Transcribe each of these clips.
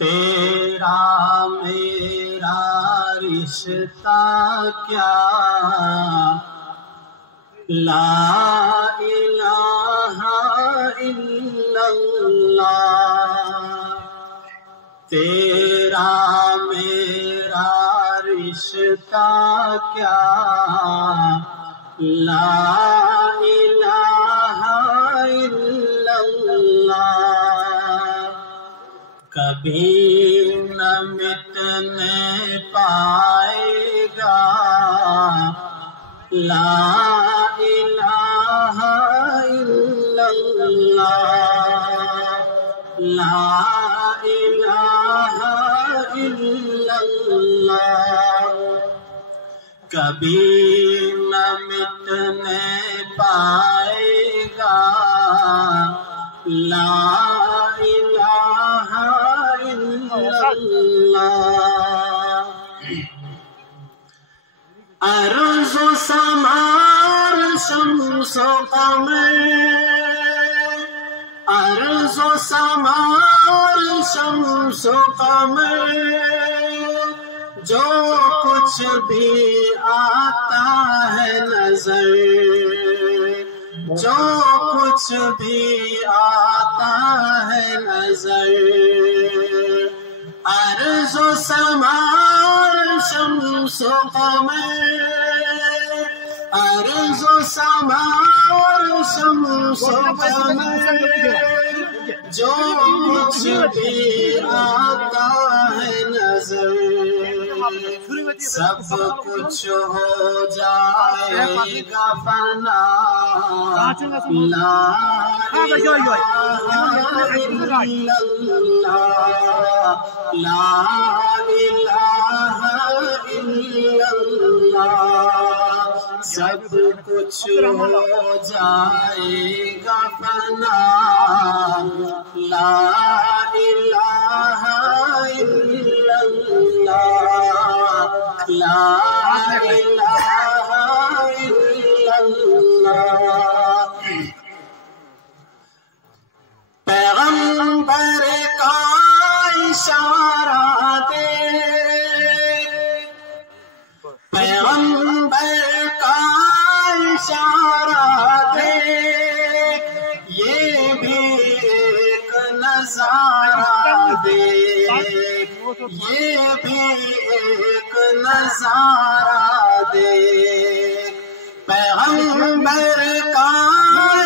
تیرا میرا رشتہ کیا، لا الہ الا اللہ۔ تیرا میرا رشتہ کیا، لا الہ الا اللہ۔ کبھی نہ مٹنے پائے گا، لا الہ الا اللہ، لا الہ الا اللہ۔ کبھی نہ مٹنے پائے گا، لا الہ الا اللہ۔ ارض و سماء شمس و قمر، ارض و سماء شمس و قمر، جو کچھ بھی آتا ہے نظر، جو کچھ بھی آتا ہے نظر، ارض و سماء شمس و قمر، ارض و سماء شمس و قمر، جو کچھ بھی آتا ہے نظر، سب کچھ ہو جائے گا فنا، لا الہ الا اللہ، لا الہ الا اللہ۔ سب کچھ ہو جائے گا فنا، لا الہ الا اللہ، لا الہ الا اللہ۔ پیغمبر کا اشارہ دیکھ، پیغمبر کا اشارہ دیکھ، یہ بھی ایک نظارہ دیکھ، یہ بھی ایک نظارہ دیکھ۔ پیغمبر کا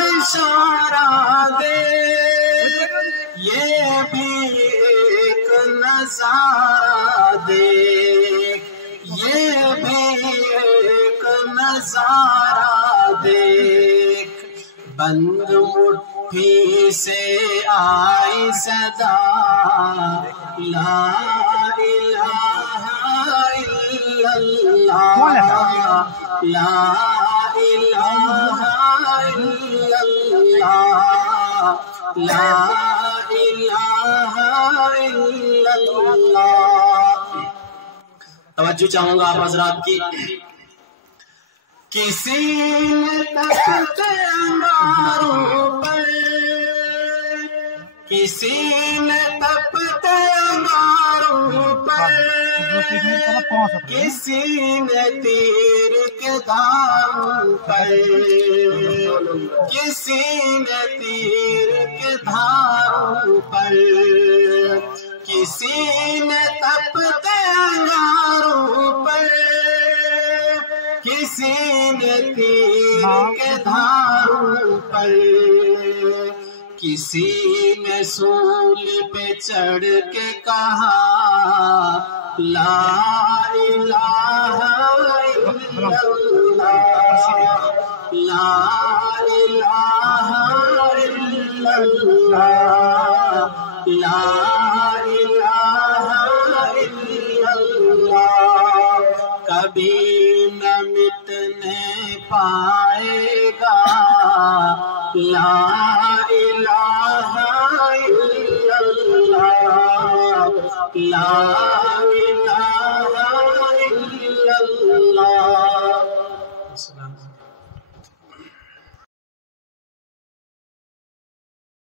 اشارہ دیکھ، یہ بھی ایک نظارہ دیکھ، یہ بھی ایک نظارہ دیکھ۔ بند مٹھی سے آئی صدا، لا الہ الا اللہ، لا الہ الا اللہ، لا الہ الا اللہ۔ توجہ چاہوں گا آپ حضرات کی۔ کسی نے تپتے انگاروں پر، کسی نے تپتے انگاروں پر، کسی نے تیر کے دھاروں پر، کسی نے تیر کے دھاروں پر، کسی نے تپتے انگاروں پر، کسی نے تیر کے دھاروں پر، کسی نے سول پہ چڑھ کے کہا، لا الہ الا اللہ، لا الہ الا اللہ، لا الہ الا اللہ۔ کبھی نہ مٹنے پائے گا، لا الہ الا اللہ، لا